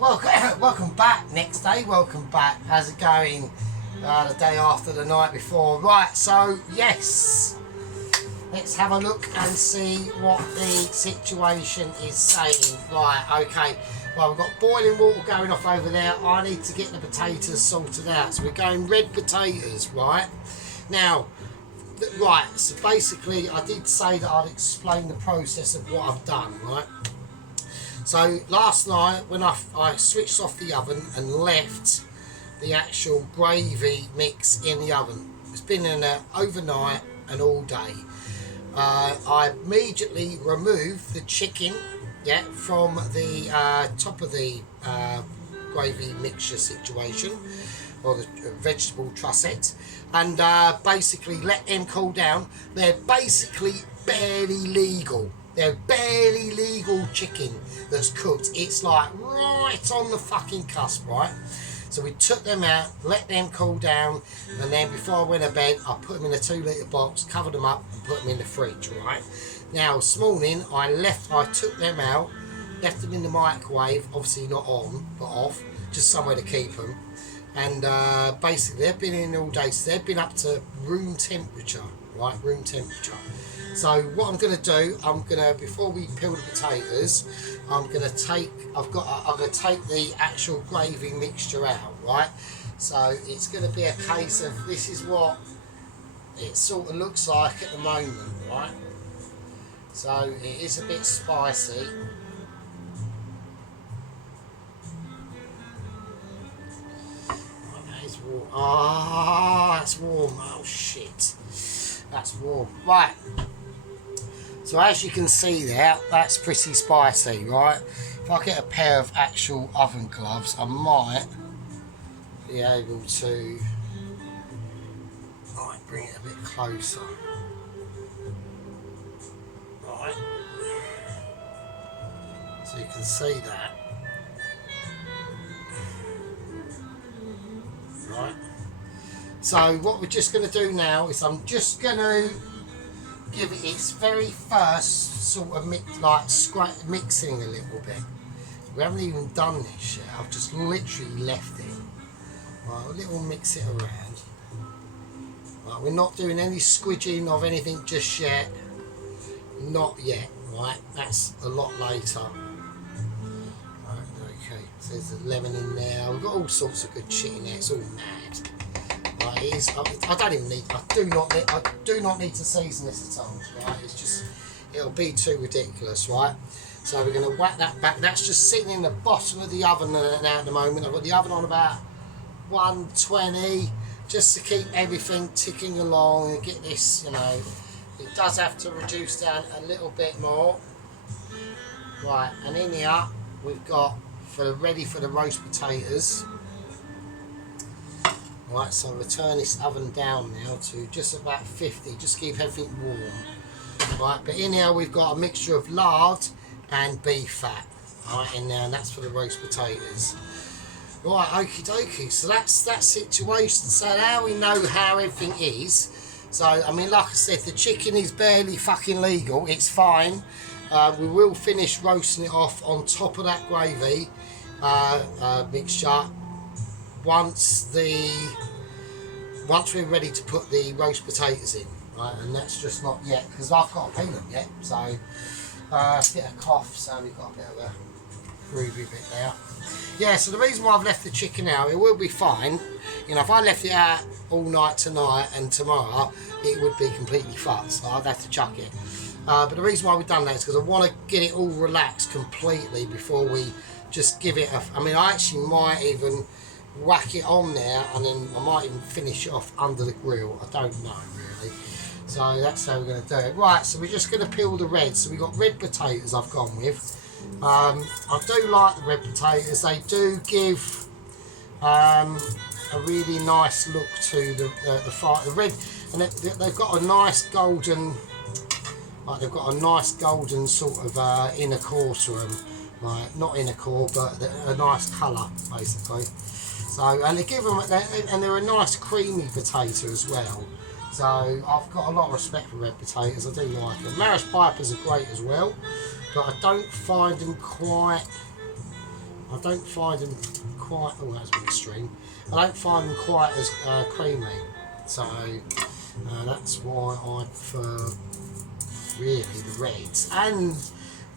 Right, welcome back. Next day, welcome back. How's it going? The day after the night before. Right, so yes, let's have a look and see what the situation is saying. Right, okay. Well, we've got boiling water going off over there. I need to get the potatoes sorted out. So we're going red potatoes, right? Now, right, so basically I did say that I'd explain the process of what I've done, right? So last night when I switched off the oven and left the actual gravy mix in the oven, it's been in there overnight and all day. I immediately removed the chicken, yeah, from the top of the gravy mixture situation, or the vegetable trussette, and basically let them cool down. They're basically barely legal. They're barely legal chicken that's cooked. It's like right on the fucking cusp, right? So we took them out, let them cool down, and then before I went to bed, I put them in a 2-litre box, covered them up, and put them in the fridge, right? Now, this morning, I took them out, left them in the microwave, obviously not on, but off, just somewhere to keep them. And basically, they've been in all day, so they've been up to room temperature, right? Room temperature. So what I'm going to do, before we peel the potatoes, I'm going to take the actual gravy mixture out, right? So it's going to be a case of, this is what it sort of looks like at the moment, right? So it is a bit spicy. That is warm. Ah, that's warm. Oh shit, that's warm. Right. So as you can see there, that's pretty spicy, right? If I get a pair of actual oven gloves, I might be able to bring it a bit closer. Right. So you can see that. Right. So what we're just going to do now is I'm just going to give it its very first sort of mixing a little bit. We haven't even done this yet. I've just literally left it. Right, a little mix it around. Right, we're not doing any squidging of anything just yet. Not yet. Right, that's a lot later. Right, okay. So there's a lemon in there. We've got all sorts of good shit in there. It's all mad. Right, it is. I do not need to season this at all. Right, it's just, it'll be too ridiculous. Right, so we're going to whack that back. That's just sitting in the bottom of the oven now at the moment. I've got the oven on about 120, just to keep everything ticking along and get this. You know, it does have to reduce down a little bit more. Right, and in here we've got ready for the roast potatoes. Right, so I'll turn this oven down now to just about 50, just keep everything warm. Right, but in here we've got a mixture of lard and beef fat, right, in there, and that's for the roast potatoes. Right, okie dokie, so that's that situation. So now we know how everything is. So, I mean, like I said, the chicken is barely fucking legal, it's fine. We will finish roasting it off on top of that gravy mixture once we're ready to put the roast potatoes in, right? And that's just not yet, because I've got to peel them yet. So a bit of cough, so we've got a bit of a groovy bit there. Yeah, so the reason why I've left the chicken out, it will be fine. You know, if I left it out all night tonight and tomorrow, it would be completely fucked, so I'd have to chuck it. But the reason why we've done that is because I want to get it all relaxed completely before we just give it I mean, I actually might even whack it on there, and then I might even finish it off under the grill. I don't know really. So that's how we're going to do it. Right, so we're just going to peel the red. So we've got red potatoes I've gone with. I do like the red potatoes. They do give a really nice look to the red, and they've got a nice golden, they've got a nice golden sort of inner core to them. Right, not inner core, but a nice colour basically. So, and they give them, and they're a nice creamy potato as well. So I've got a lot of respect for red potatoes. I do like them. Marish Pipers are great as well, but I don't find them quite I don't find them quite, oh that's a bit extreme, I don't find them quite as creamy, so that's why I prefer really the reds, and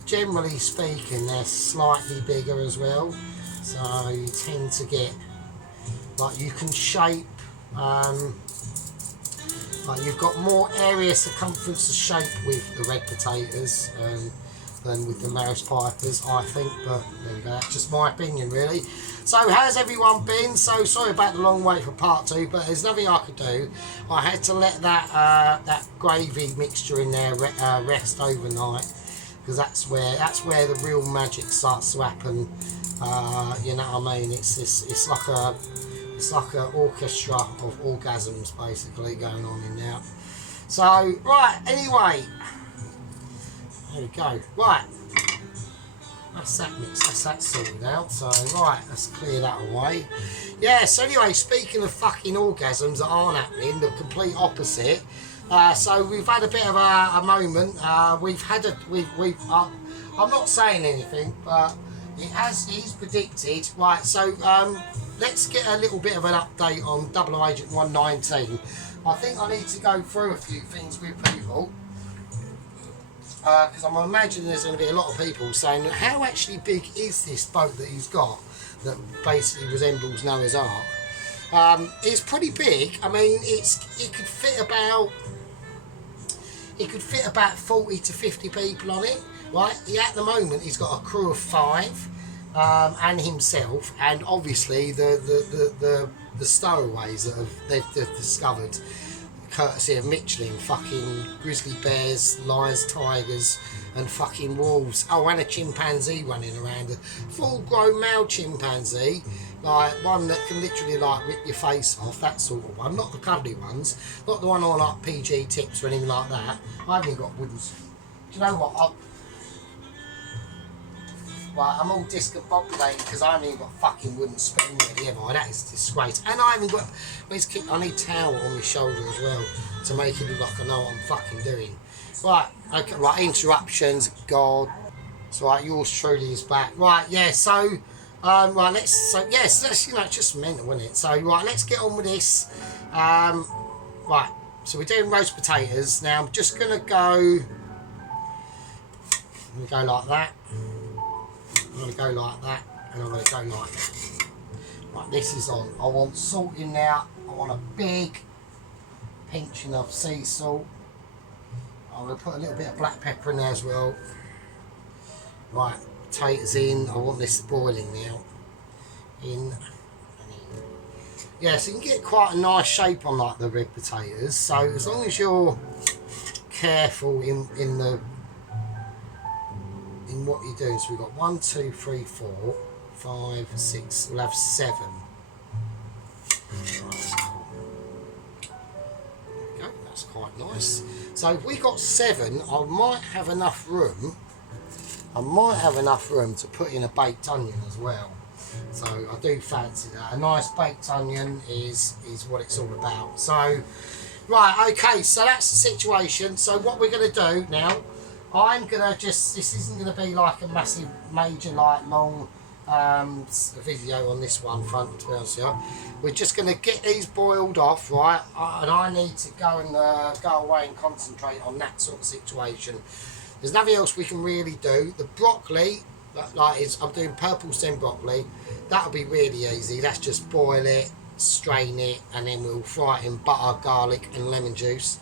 generally speaking they're slightly bigger as well, so you tend to get, like you can shape, like you've got more area circumference to shape with the red potatoes than with the Maris Pipers, I think, but there we go, that's just my opinion really. So how's everyone been? So sorry about the long wait for part 2, but there's nothing I could do. I had to let that that gravy mixture in there rest overnight, because that's where the real magic starts to happen. You know what I mean? It's like an orchestra of orgasms basically going on in there. So right, anyway, there we go. Right, that's that mix, that's that sorted out. So right, let's clear that away. Yeah, so anyway, speaking of fucking orgasms that aren't happening, the complete opposite. So we've had a bit of a moment. I'm not saying anything, but he's predicted. Right, so let's get a little bit of an update on Double Agent 119. I think I need to go through a few things with people, because I'm imagining there's going to be a lot of people saying, how actually big is this boat that he's got that basically resembles Noah's Ark? It's pretty big. I mean, it could fit about 40 to 50 people on it, right? At the moment he's got a crew of 5, and himself, and obviously the stowaways that they've discovered, courtesy of Michelin, fucking grizzly bears, lions, tigers, and fucking wolves. Oh, and a chimpanzee running around, a full-grown male chimpanzee, like one that can literally like rip your face off, that sort of one. Not the cuddly ones, not the one on like PG tips or anything like that. I haven't got wooden. Do you know what? I'm all discombobulated because I haven't even got fucking wooden spoon ready, have I? That is a disgrace. And I haven't got. I need towel on my shoulder as well to make it look like I know what I'm fucking doing. Right, okay, right, interruptions, God. So right, yours truly is back. Right, yeah, so right, that's, you know, it's just mental, isn't it? So right, let's get on with this. Right, so we're doing roast potatoes. Now I'm just gonna go like that. I'm going to go like that, and I'm going to go like that. Right, this is on. I want salt in there. I want a big pinching of sea salt. I'm going to put a little bit of black pepper in there as well. Right, potatoes in. I want this boiling now. In and in. Yeah, so you can get quite a nice shape on like the red potatoes. So as long as you're careful in what you're doing. So we've got 1, 2, 3, 4, 5, 6, we'll have 7. Right, that's cool. There we go, that's quite nice. So if we got 7, I might have enough room to put in a baked onion as well. So I do fancy that. A nice baked onion is what it's all about. So right, okay, so that's the situation. So what we're going to do now, I'm gonna this isn't gonna be like a massive, major, like long video on this one front, to be honest with you. We're just gonna get these boiled off, right? And I need to go away and concentrate on that sort of situation. There's nothing else we can really do. The broccoli, I'm doing purple stem broccoli. That'll be really easy. That's just boil it, strain it, and then we'll fry it in butter, garlic, and lemon juice,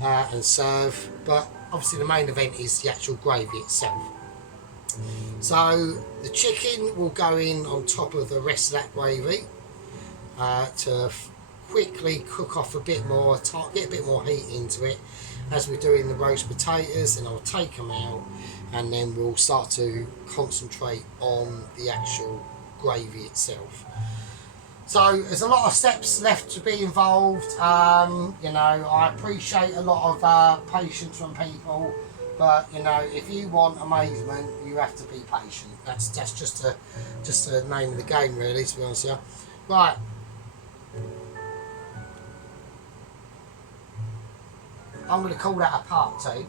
and serve. But obviously the main event is the actual gravy itself. So the chicken will go in on top of the rest of that gravy to quickly cook off a bit more, get a bit more heat into it as we're doing the roast potatoes, and I'll take them out and then we'll start to concentrate on the actual gravy itself. So there's a lot of steps left to be involved. You know, I appreciate a lot of patience from people, but you know, if you want amazement, you have to be patient. That's just the name of the game, really, to be honest with you. Right. I'm going to call that a part 2.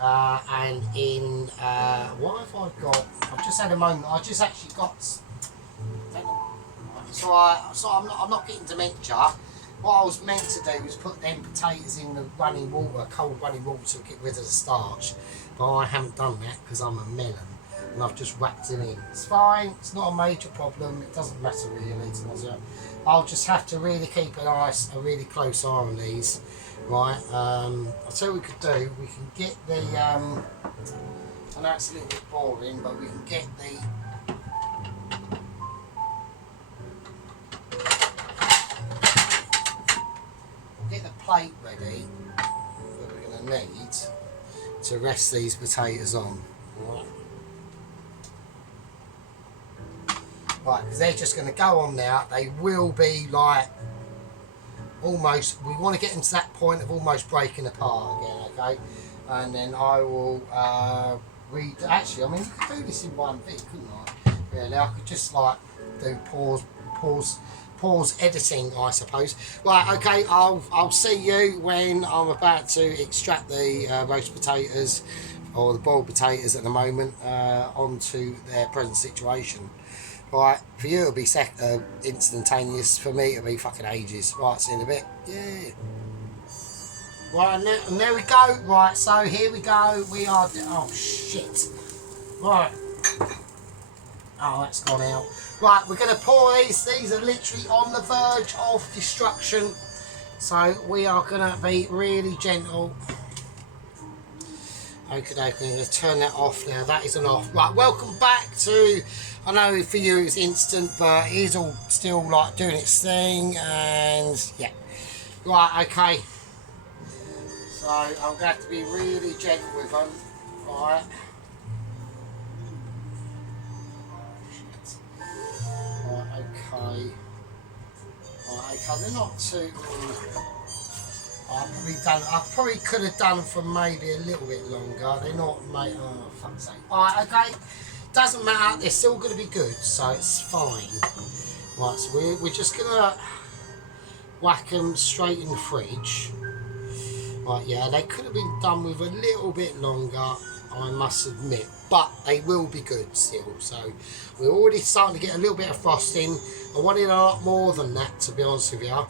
And in what have I got? I've just had a moment. I just actually got So I'm not getting dementia. What I was meant to do was put them potatoes in the running water, cold running water, to get rid of the starch. But I haven't done that because I'm a melon, and I've just whacked it in. It's fine. It's not a major problem. It doesn't matter really to myself. I'll just have to really keep a really close eye on these. Right. I'll tell you what we could do. We can get the. I know it's a little bit boring, but we can get the. Get the plate ready that we're going to need to rest these potatoes on. Right, because they're just going to go on now. They will be like almost, we want to get them to that point of almost breaking apart again, okay? And then I will actually, I mean, you could do this in one bit, couldn't I? Really, I could just like do pause editing, I suppose. Right, okay, I'll see you when I'm about to extract the roast potatoes, or the boiled potatoes at the moment, onto their present situation. Right, for you it'll be instantaneous, for me it'll be fucking ages. Right, see you in a bit. Yeah. Right, and there we go. Right, so here we go. We are, oh shit. Right. Oh, that's gone out. Right, we're going to pour these. These are literally on the verge of destruction. So we are going to be really gentle. Okay, we're going to turn that off now. That isn't off. Right, welcome back to, I know for you it's instant, but it is all still like doing its thing. And yeah. Right, okay. So I'm going to have to be really gentle with them. Right. Okay. Right, okay, they're not too. I probably could have done for maybe a little bit longer. They're not, mate. Oh, fuck's sake. Alright, okay. Doesn't matter. They're still going to be good, so it's fine. Right, so we're just going to whack them straight in the fridge. Right, yeah, they could have been done with a little bit longer, I must admit, but they will be good still. So we're already starting to get a little bit of frosting. I wanted a lot more than that, to be honest with you.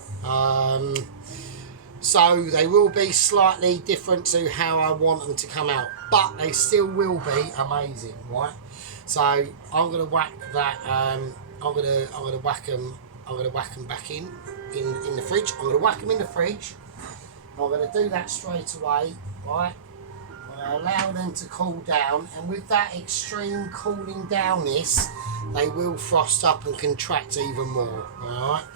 So they will be slightly different to how I want them to come out, but they still will be amazing, right? So I'm gonna whack that. I'm gonna whack them. I'm gonna whack them back in the fridge. I'm gonna whack them in the fridge. I'm going to do that straight away, right? I'm going to allow them to cool down, and with that extreme cooling downness, they will frost up and contract even more, alright?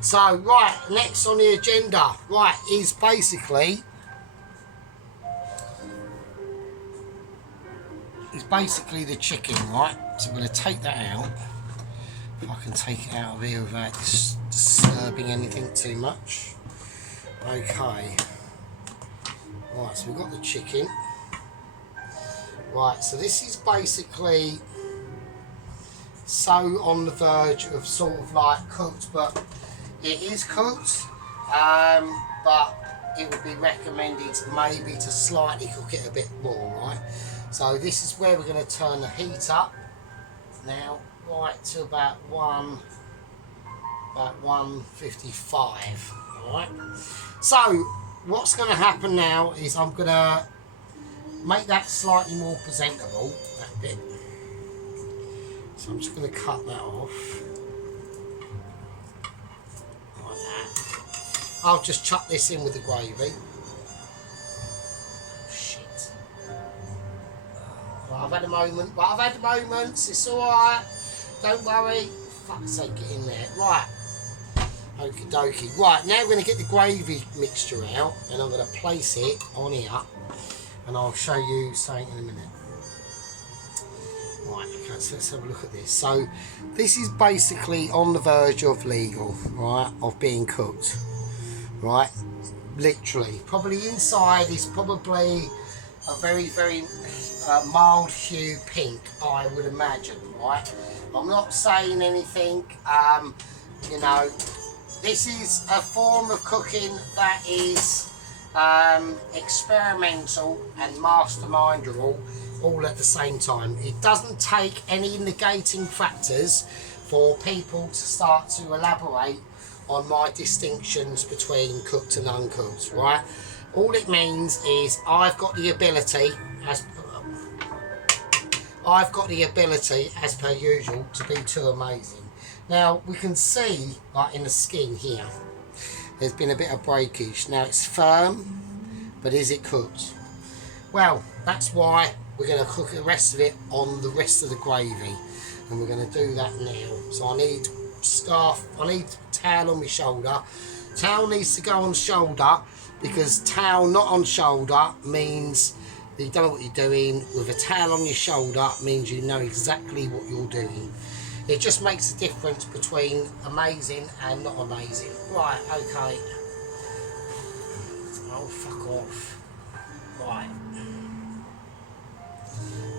So, right, next on the agenda, right, is basically the chicken, right? So I'm going to take that out. If I can take it out of here without disturbing anything too much. Okay. Right, so we've got the chicken. Right, so this is basically so on the verge of sort of like cooked, but it is cooked. But it would be recommended maybe to slightly cook it a bit more, right? So this is where we're going to turn the heat up now, right to about 155. All right. So what's going to happen now is I'm going to make that slightly more presentable, that bit. So I'm just going to cut that off. Like that. I'll just chuck this in with the gravy. Shit. Well, I've had a moment, but I've had moments, it's alright. Don't worry. Fuck's sake, get in there. Right. Okie dokie. Right, now we're going to get the gravy mixture out, and I'm going to place it on here, and I'll show you something in a minute. Right, okay, so let's have a look at this. So this is basically on the verge of legal, right, of being cooked, right, literally. Probably inside is probably a very, very mild hue pink, I would imagine, right. I'm not saying anything, you know. This is a form of cooking that is experimental and mastermindable all at the same time. It doesn't take any negating factors for people to start to elaborate on my distinctions between cooked and uncooked, right? All it means is I've got the ability, as per usual, to be too amazing. Now we can see, like in the skin here, there's been a bit of breakage. Now it's firm, but is it cooked? Well, that's why we're going to cook the rest of it on the rest of the gravy, and we're going to do that now. So I need towel on my shoulder. Towel needs to go on shoulder, because towel not on shoulder means that you don't know what you're doing. With a towel on your shoulder means you know exactly what you're doing. It just makes a difference between amazing and not amazing. Right, okay. Oh, fuck off. Right.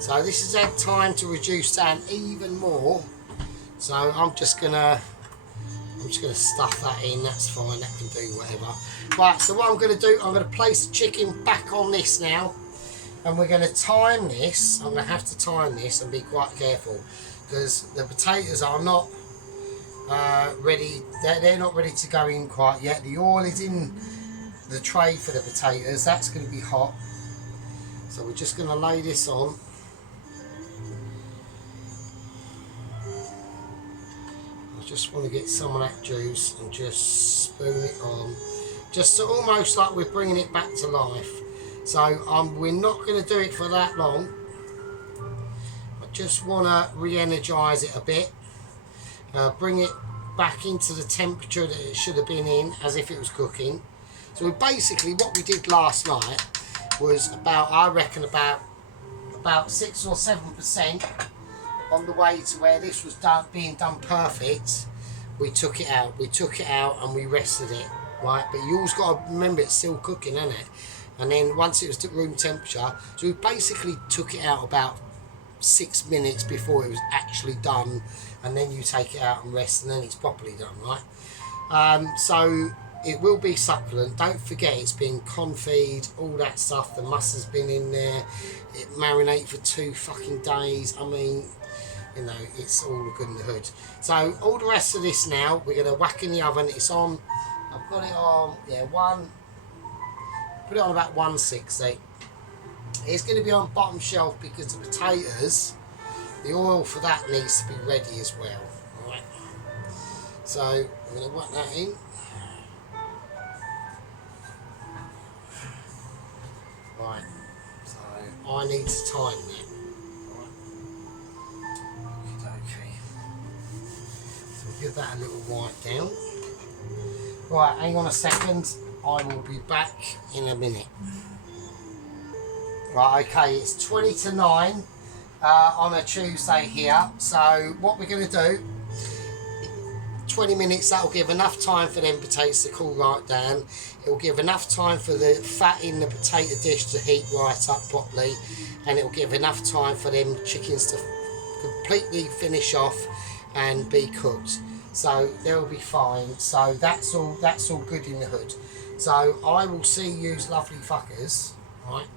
So this has had time to reduce down even more. So I'm just gonna stuff that in. That's fine. That can do whatever. Right. So what I'm gonna do, I'm gonna place the chicken back on this now, and we're gonna time this. I'm gonna have to time this and be quite careful, because the potatoes are not ready. They're not ready to go in quite yet. The oil is in the tray for the potatoes. That's going to be hot. So we're just going to lay this on. I just want to get some of that juice and just spoon it on. Just so almost like we're bringing it back to life. So we're not going to do it for that long. I just want to re-energise it a bit. Bring it back into the temperature that it should have been in, as if it was cooking. So basically what we did last night was I reckon about 6 or 7% on the way to where this was being done perfect. We took it out and we rested it, right? But you always got to remember it's still cooking, isn't it? And then once it was at room temperature, so we basically took it out about 6 minutes before it was actually done, and then you take it out and rest, and then it's properly done, right? So it will be succulent. Don't forget it's been confit, all that stuff. The mustard's been in there. It marinated for 2 fucking days. I mean, you know, it's all good in the hood. So all the rest of this now, we're going to whack in the oven. It's on, I've got it on, put it on about 160. It's going to be on bottom shelf because the potatoes, the oil for that needs to be ready as well. Alright. So I'm going to whack that in. Right. So I need to time that. Okay. So we'll give that a little wipe down. Right, hang on a second. I will be back in a minute. Right, okay, it's 20 to 9 on a Tuesday here. So what we're going to do, 20 minutes, that will give enough time for them potatoes to cool right down. It will give enough time for the fat in the potato dish to heat right up properly, and it will give enough time for them chickens to completely finish off and be cooked. So they'll be fine. So that's all good in the hood. So I will see you lovely fuckers, right?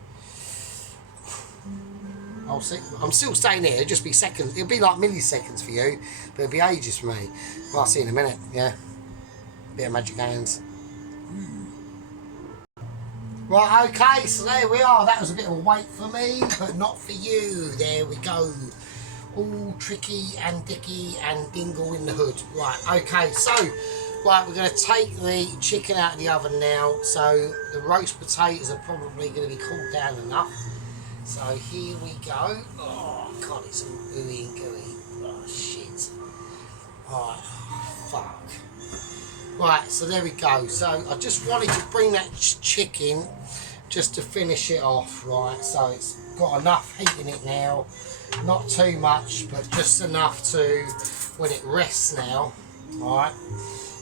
I'll see. I'm still staying here. It'll just be seconds. It'll be like milliseconds for you, but it'll be ages for me. Well, I'll see you in a minute. Yeah, bit of magic hands. Right, okay, so there we are. That was a bit of a wait for me, but not for you. There we go. All tricky and dicky and dingle in the hood. Right, okay, so right, we're going to take the chicken out of the oven now. So the roast potatoes are probably going to be cooled down enough. So here we go. Oh god, it's all ooey and gooey. Oh shit. Oh fuck. Right, so there we go. So I just wanted to bring that chicken just to finish it off, right? So it's got enough heat in it now. Not too much, but just enough to, when it rests now, alright?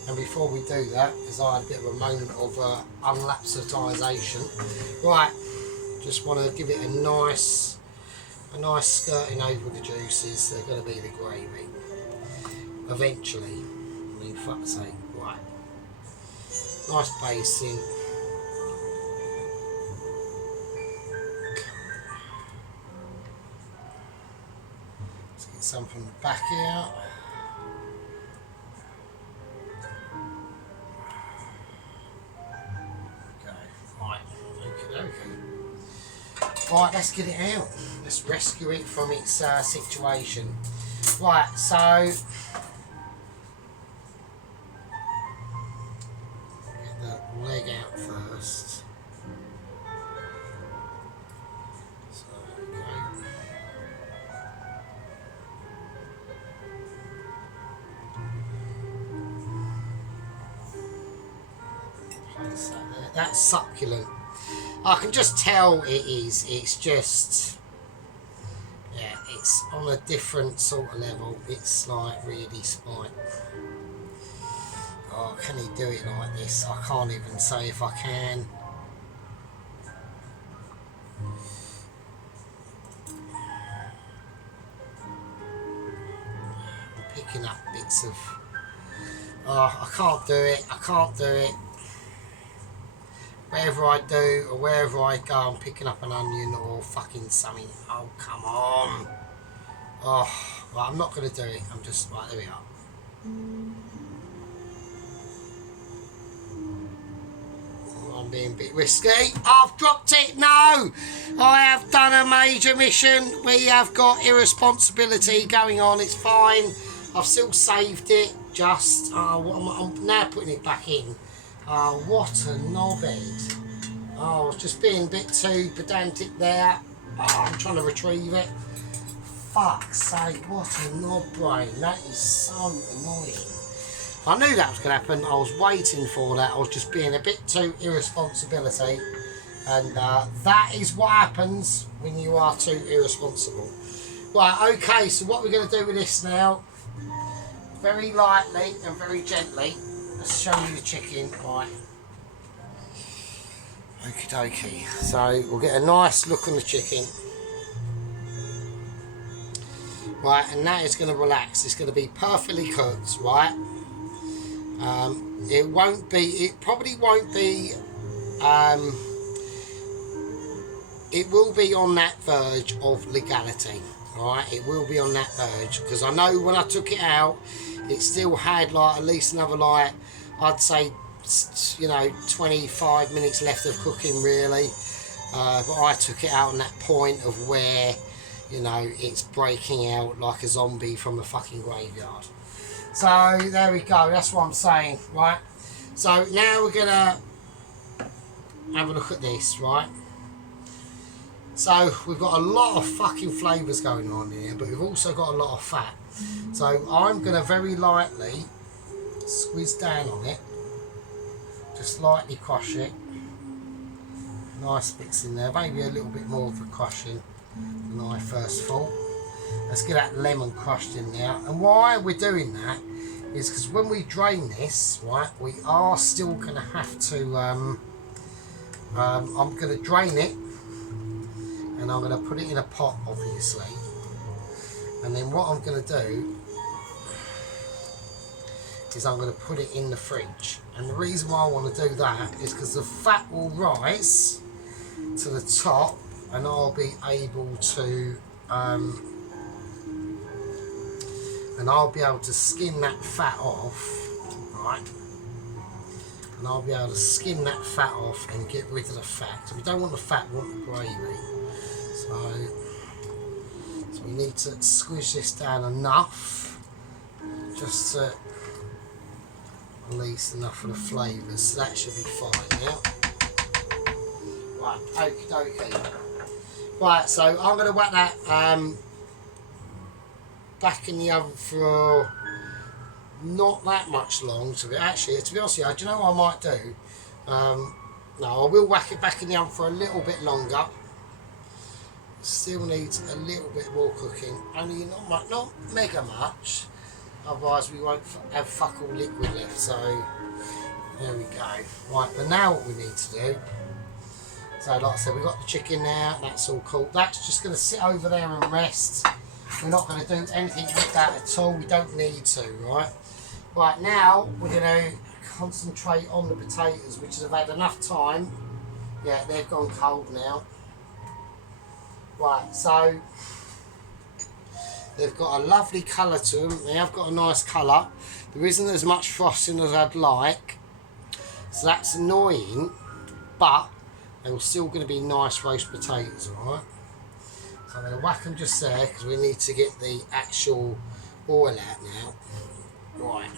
And before we do that, because I had a bit of a moment of unlapsatization. Right. Just want to give it a nice skirting over the juices. They're going to be the gravy eventually. I mean, fuck's sake. Right, nice basting. Let's get some from the back out. Right, let's get it out. Let's rescue it from its situation. Right, so get the leg out first. So there we go. Place that there. That's succulent. I can just tell it is. It's just, yeah, it's on a different sort of level. It's like really spiked. Oh, can he do it like this? I can't even say if I can. I'm picking up bits of... Oh, I can't do it. I can't do it. Wherever I do or wherever I go, I'm picking up an onion or fucking something. Oh, come on. Oh, well, I'm not going to do it. I'm just, right, there we are. Oh, I'm being a bit risky. I've dropped it. No, I have done a major mission. We have got irresponsibility going on. It's fine. I've still saved it. Just, I'm now putting it back in. Oh, what a knobhead. Oh, I was just being a bit too pedantic there. Oh, I'm trying to retrieve it. Fuck's sake, what a knob brain. That is so annoying. I knew that was going to happen. I was waiting for that. I was just being a bit too irresponsibility. And that is what happens when you are too irresponsible. Right, okay, so what we're going to do with this now, very lightly and very gently, let's show you the chicken, right. Okie dokie. So we'll get a nice look on the chicken. Right, and that is going to relax. It's going to be perfectly cooked, right. It probably won't be, it will be on that verge of legality, right. It will be on that verge, because I know when I took it out, it still had like at least another like, I'd say, you know, 25 minutes left of cooking really, but I took it out on that point of where, you know, it's breaking out like a zombie from a fucking graveyard. So there we go, that's what I'm saying, right. So now we're gonna have a look at this, right. So we've got a lot of fucking flavours going on here, but we've also got a lot of fat. So I'm gonna very lightly squeeze down on it, just lightly crush it. Nice bits in there, maybe a little bit more of a crushing than I first thought. Let's get that lemon crushed in there. And why we're doing that is because when we drain this, right, we are still going to have to, I'm going to drain it and I'm going to put it in a pot, obviously. And then what I'm going to do is I'm going to put it in the fridge. And the reason why I want to do that is because the fat will rise to the top and I'll be able to skin that fat off, right? And I'll be able to skin that fat off and get rid of the fat. So we don't want the fat, we want the gravy. So we need to squish this down enough just to release enough of the flavours. So that should be fine now. Right, okie dokie. Right, so I'm going to whack that back in the oven for not that much long. To be honest with you, do you know what I might do? No, I will whack it back in the oven for a little bit longer. Still needs a little bit more cooking, only not mega much, otherwise we won't have fuck all liquid left. So there we go. Right, but now what we need to do, so like I said, we've got the chicken now, that's all cool. That's just going to sit over there and rest. We're not going to do anything with that at all, we don't need to, right? Right, now we're going to concentrate on the potatoes, which have had enough time. Yeah, they've gone cold now. Right, so they've got a lovely colour to them. They have got a nice colour. There isn't as much frosting as I'd like, so that's annoying, but They're still going to be nice roast potatoes, alright? So I'm going to whack them just there because we need to get the actual oil out now. Right.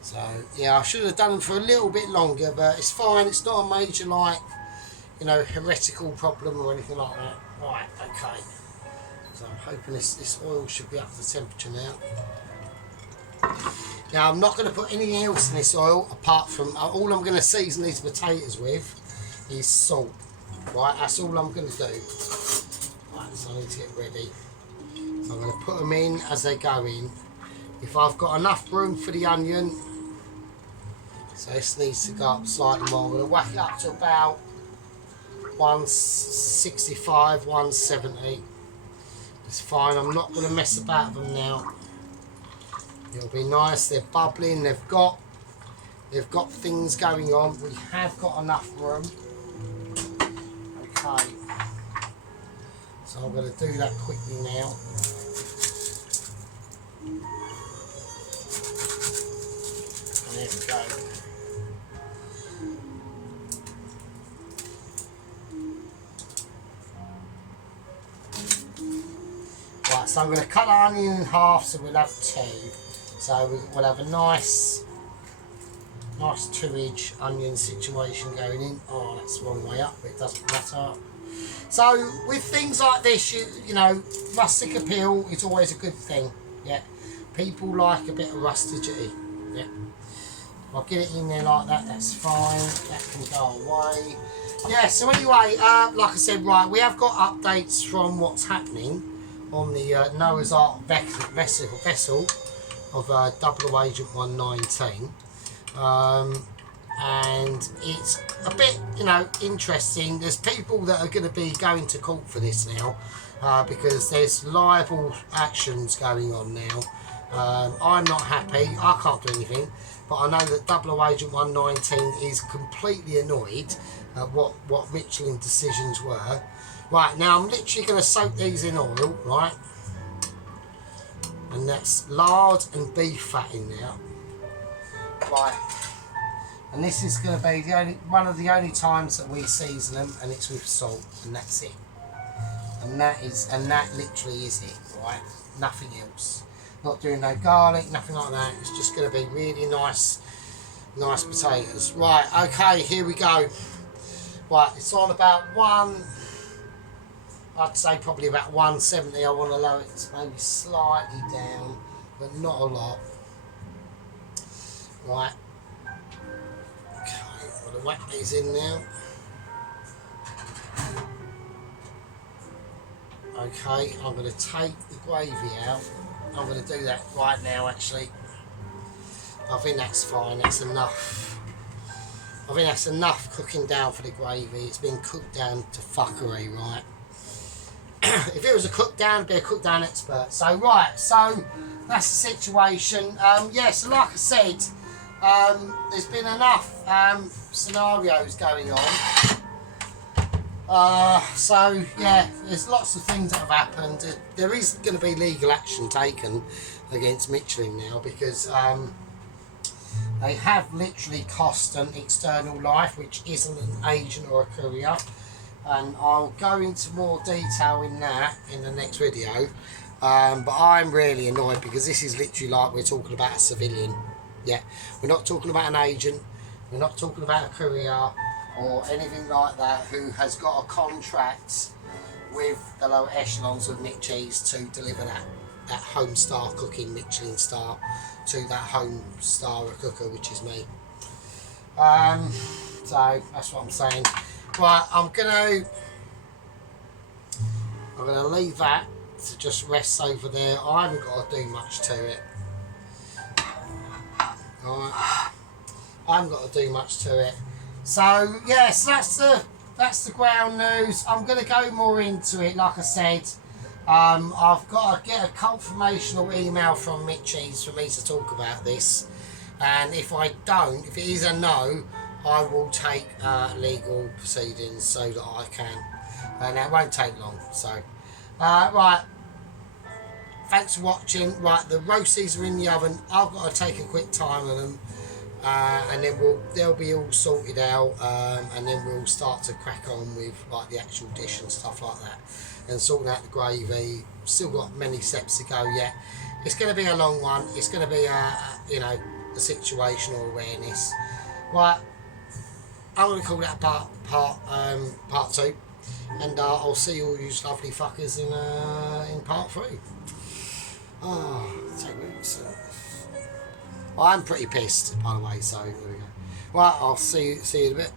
So yeah, I should have done them for a little bit longer, but it's fine. It's not a major, like, you know, heretical problem or anything like that. Right, okay. So I'm hoping this oil should be up to temperature now. Now I'm not going to put anything else in this oil apart from all I'm going to season these potatoes with is salt. Right, that's all I'm going to do. Right, so I need to get ready. So I'm going to put them in as they go in. If I've got enough room for the onion, so this needs to go up slightly more. I'm going to whack it up to about 165, 170. It's fine. I'm not going to mess about them now. It'll be nice. They're bubbling. They've got things going on. We have got enough room. Okay. So I'm going to do that quickly now. And there we go. Right, so I'm going to cut the onion in half so we'll have two. So we'll have a nice 2-inch onion situation going in. Oh, that's the wrong way up, but it doesn't matter. So with things like this, you know, rustic appeal is always a good thing. Yeah, people like a bit of rusticity. Yeah, I'll get it in there like that. That's fine. That can go away. Yeah. So anyway, like I said, right, we have got updates from what's happening on the Noah's Ark vessel of 00 Agent 119. And it's a bit, you know, interesting. There's people that are going to be going to court for this now because there's liable actions going on now. I'm not happy. I can't do anything, but I know that 00 Agent 119 is completely annoyed at what Michelin decisions were. Right, now I'm literally going to soak these in oil, right? And that's lard and beef fat in there. Right. And this is going to be one of the only times that we season them, and it's with salt, and that's it. And that literally is it, right? Nothing else. Not doing no garlic, nothing like that. It's just going to be really nice potatoes. Right, okay, here we go. Right, it's on about I'd say probably about 170. I want to lower it maybe slightly down, but not a lot. Right. Okay, I'm going to whack these in now. Okay, I'm going to take the gravy out. I'm going to do that right now actually. I think that's fine, that's enough. I think that's enough cooking down for the gravy. It's been cooked down to fuckery, right? If it was a cook down, it'd be a cook down expert. So right, so that's the situation. Yeah, so like I said, there's been enough scenarios going on. So yeah, there's lots of things that have happened. There is going to be legal action taken against Michelin now because they have literally cost an external life, which isn't an agent or a courier. And I'll go into more detail in that in the next video. But I'm really annoyed because this is literally like we're talking about a civilian. Yeah, we're not talking about an agent, we're not talking about a courier or anything like that who has got a contract with the lower echelons of Nick Cheese to deliver that home star cooking Michelin star to that home star cooker, which is me. So that's what I'm saying. Right, I'm gonna leave that to just rest over there. I haven't got to do much to it. Alright, I haven't got to do much to it. So yes, that's the ground news. I'm gonna go more into it. Like I said, I've got to get a confirmational email from Mick Cheese for me to talk about this. And if I don't, if it is a no, I will take legal proceedings so that I can, and that won't take long. So, right, thanks for watching. Right, the roasties are in the oven. I've got to take a quick time on them, and then they'll be all sorted out, and then we'll start to crack on with like the actual dish and stuff like that, and sorting out the gravy. Still got many steps to go yet. It's going to be a long one. It's going to be a situational awareness. Right, I'm going to call that part 2, and I'll see all you lovely fuckers in part 3. Oh, take me. I'm pretty pissed, by the way. So there we go. Right, I'll see you in a bit.